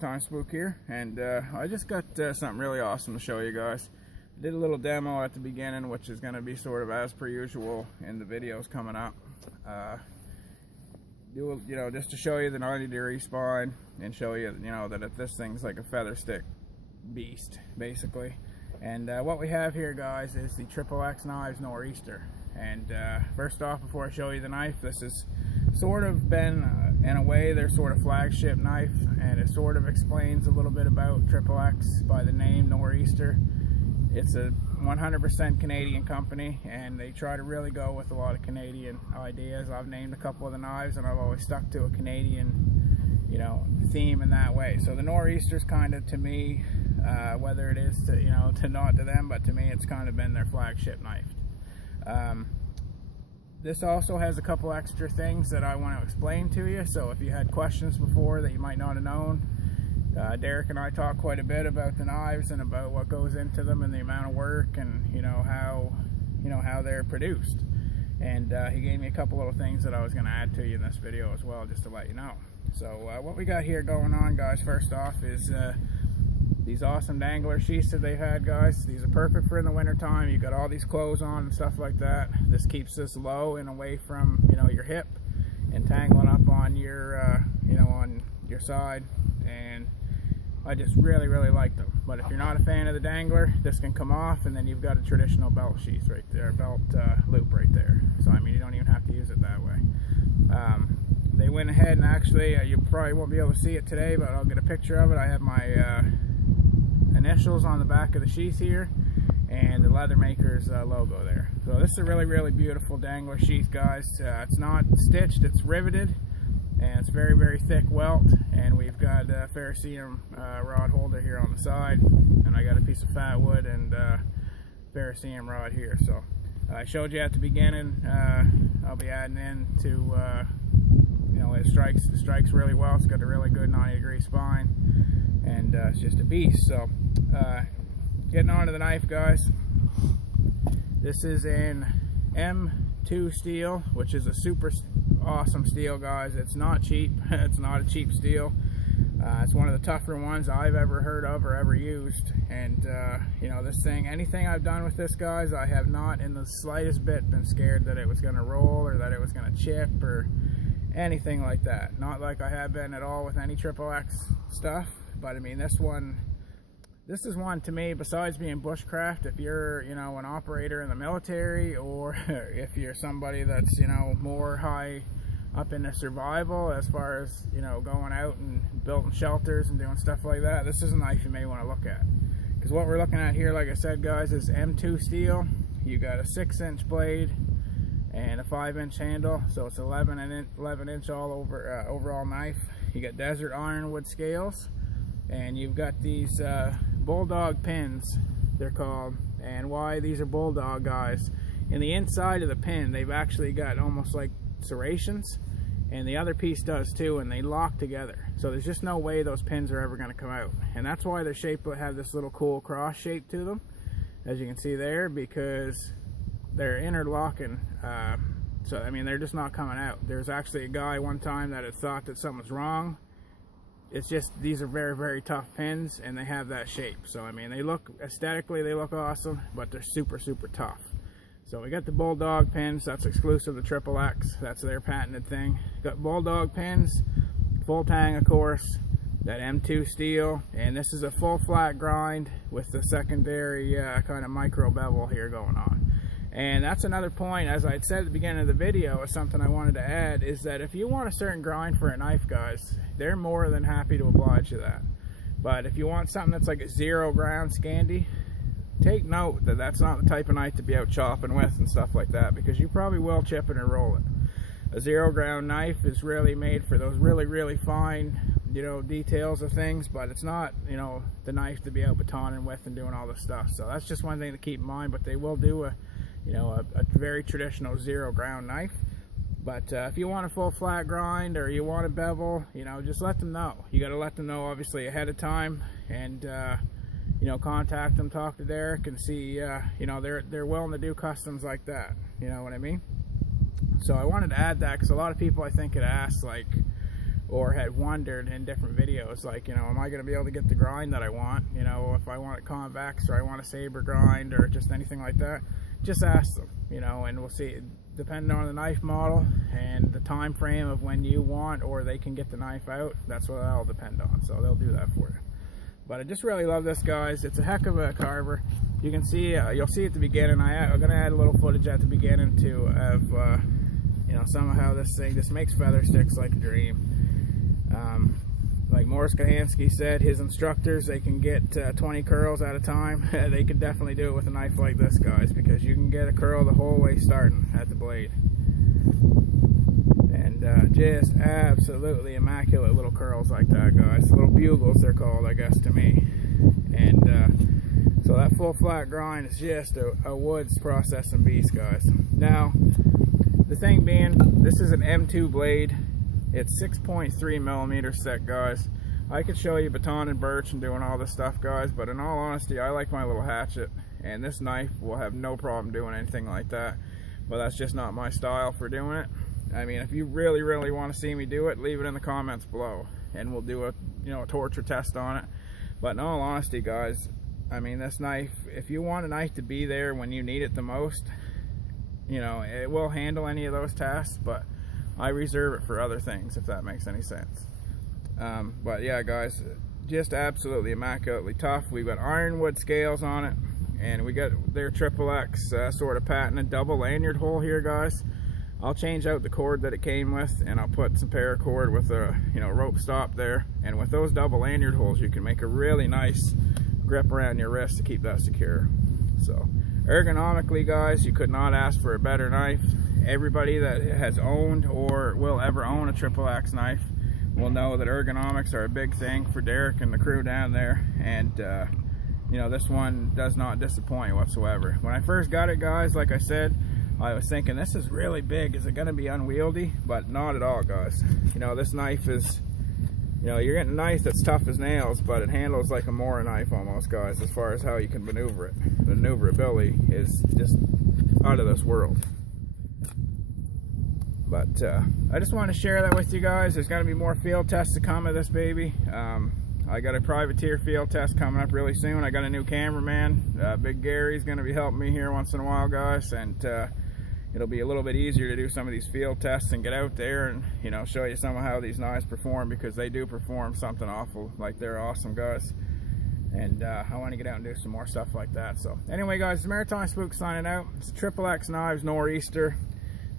Time Spook here, and I just got something really awesome to show you guys. I did a little demo at the beginning, which is going to be sort of as per usual in the videos coming up. Just to show you the 90-degree spine and show you, that this thing's like a feather stick beast, basically. And what we have here, guys, is the XXX Knives Nor'easter. And first off, before I show you the knife, this has sort of been, in a way, their sort of flagship knife, and it sort of explains a little bit about XXX by the name Nor'easter. It's a 100% Canadian company, and they try to really go with a lot of Canadian ideas. I've named a couple of the knives, and I've always stuck to a Canadian, theme in that way. So the Nor'easter's kind of, to me, whether it is to not to them, but to me, it's kind of been their flagship knife. This also has a couple extra things that I want to explain to you. So if you had questions before that you might not have known, Derek and I talked quite a bit about the knives and about what goes into them and the amount of work and how they're produced. And he gave me a couple little things that I was going to add to you in this video as well, just to let you know. So what we got here going on, guys, first off is these awesome dangler sheaths that they've had, guys. These are perfect for in the winter time. You got all these clothes on and stuff like that. This keeps this low and away from your hip and tangling up on your on your side. And I just really like them. But if you're not a fan of the dangler, this can come off, and then you've got a traditional belt sheath right there, belt loop right there. So I mean, you don't even have to use it that way. They went ahead and actually, you probably won't be able to see it today, but I'll get a picture of it. I have my initials on the back of the sheath here, and the leather maker's logo there. So this is a really beautiful dangler sheath, guys. It's not stitched, it's riveted, and it's very thick welt. And we've got a ferrocerium rod holder here on the side, and I got a piece of fat wood and ferrocerium rod here. So I showed you at the beginning. I'll be adding in to it strikes really well. It's got a really good 90-degree spine, and it's just a beast. So getting on to the knife, guys. This is an M2 steel, which is a super awesome steel, guys. It's not cheap. It's not a cheap steel. It's one of the tougher ones I've ever heard of or ever used. And this thing, anything I've done with this, guys, I have not in the slightest bit been scared that it was going to roll or that it was going to chip or anything like that. Not like I have been at all with any XXX stuff. But I mean, this is one, to me, besides being bushcraft, if you're an operator in the military, or if you're somebody that's more high up into survival as far as going out and building shelters and doing stuff like that, this is a knife you may want to look at. Because what we're looking at here, like I said, guys, is M2 steel. You got a 6-inch blade and a 5-inch handle, so it's 11-inch all over overall knife. You got desert ironwood scales, and you've got these bulldog pins, they're called. And why these are bulldog, guys, in the inside of the pin they've actually got almost like serrations, and the other piece does too, and they lock together. So there's just no way those pins are ever going to come out, and that's why they're shaped to have this little cool cross shape to them, as you can see there, because they're interlocking. So I mean, they're just not coming out. There's actually a guy one time that had thought that something was wrong. It's just, these are very tough pins, and they have that shape. So I mean, they look aesthetically, they look awesome, but they're super tough. So we got the bulldog pins. That's exclusive to XXX. That's their patented thing. Got bulldog pins, full tang, of course, that M2 steel, and this is a full flat grind with the secondary kind of micro bevel here going on. And that's another point, as I had said at the beginning of the video, is something I wanted to add, is that if you want a certain grind for a knife, guys, they're more than happy to oblige you that. But if you want something that's like a 0 ground Scandi, take note that that's not the type of knife to be out chopping with and stuff like that, because you probably will chip it or roll it. A 0 ground knife is really made for those really fine details of things, but it's not the knife to be out batoning with and doing all this stuff. So that's just one thing to keep in mind. But they will do a very traditional 0 ground knife. But if you want a full flat grind, or you want a bevel, just let them know. You got to let them know, obviously, ahead of time, and contact them, talk to Derek, and see they're willing to do customs like that. You know what I mean? So I wanted to add that, because a lot of people, I think, had asked, like, or had wondered in different videos, like, you know, am I going to be able to get the grind that I want? You know, if I want a convex, or I want a saber grind, or just anything like that, just ask them, you know, and we'll see, depending on the knife model and the time frame of when you want or they can get the knife out, that's what that'll depend on. So they'll do that for you. But I just really love this, guys. It's a heck of a carver. You can see, you'll see at the beginning, I'm going to add a little footage at the beginning too of, you know, some of how this makes feather sticks like a dream. Like Morris Kahansky said, his instructors, they can get 20 curls at a time. They could definitely do it with a knife like this, guys, because you can get a curl the whole way starting at the blade. And just absolutely immaculate little curls like that, guys. Little bugles, they're called, I guess, to me. And so that full flat grind is just a woods processing beast, guys. Now, the thing being, this is an M2 blade. It's 6.3 millimeters thick, guys. I could show you baton and birch and doing all this stuff, guys, but in all honesty, I like my little hatchet, and this knife will have no problem doing anything like that. But that's just not my style for doing it. I mean, if you really, really want to see me do it, leave it in the comments below, and we'll do a, you know, a torture test on it. But in all honesty, guys, I mean, this knife, if you want a knife to be there when you need it the most, you know, it will handle any of those tasks, but I reserve it for other things, if that makes any sense. But yeah, guys, just absolutely immaculately tough. We've got ironwood scales on it, and we got their XXX sort of patented double lanyard hole here, guys. I'll change out the cord that it came with, and I'll put some paracord with a, you know, rope stop there. And with those double lanyard holes, you can make a really nice grip around your wrist to keep that secure. So ergonomically, guys, you could not ask for a better knife. Everybody that has owned or will ever own a XXX knife will know that ergonomics are a big thing for Derek and the crew down there. And you know, this one does not disappoint whatsoever. When I first got it, guys, like I said, I was thinking, this is really big, is it going to be unwieldy? But not at all, guys. You know, this knife is, you know, you're getting a knife that's tough as nails, but it handles like a Mora knife almost, guys, as far as how you can maneuver it. The maneuverability is just out of this world. But I just want to share that with you guys. There's going to be more field tests to come of this baby. I got a privateer field test coming up really soon. I got a new cameraman. Big Gary's going to be helping me here once in a while, guys. And it'll be a little bit easier to do some of these field tests and get out there and, you know, show you some of how these knives perform, because they do perform something awful. Like, they're awesome, guys. And I want to get out and do some more stuff like that. So anyway, guys, the Maritime Spook signing out. It's a XXX Knives Nor'easter.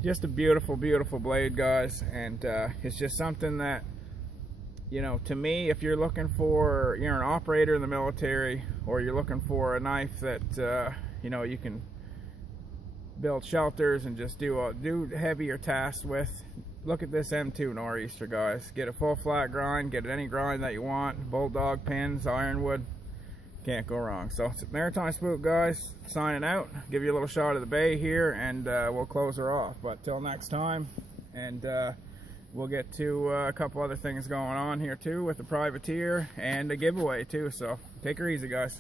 Just a beautiful, beautiful blade, guys. And it's just something that, you know, to me, if you're looking for, you're an operator in the military, or you're looking for a knife that, you know, you can build shelters and just do heavier tasks with, look at this M2 Nor'easter, guys. Get a full flat grind, get any grind that you want, bulldog pins, ironwood, can't go wrong. So it's Maritime Spook, guys, signing out. Give you a little shot of the bay here, and we'll close her off. But till next time, and we'll get to a couple other things going on here too with the privateer and a giveaway too. So take her easy, guys.